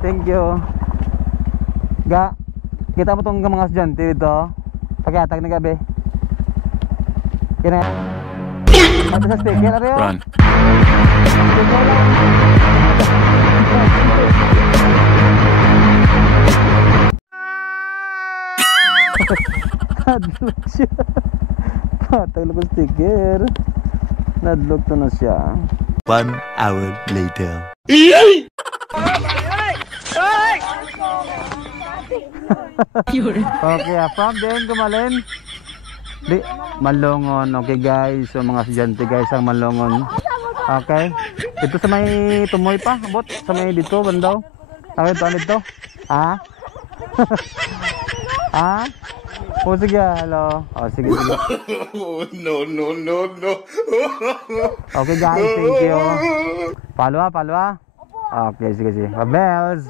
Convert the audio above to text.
Thank you. Ga, kita mo tong mga estudyante dito. Pagkatag na gabi. Kina. Ito sa sticker, ariyo. Run. Nadlog siya. Patag ko sticker. Nadlog to na siya. 1 hour later. Okay, from then gumalin. Di, Malongon. Okay guys, so mga estudyante guys ang Malongon. Okay. Ito sa may tumoy pa, abot sa may dito bandaw. Okay, dito. Ha? Ha? O sige, hello. O sige. Oh, no. Okay guys, thank you. Follow. Okay, sige. Bells.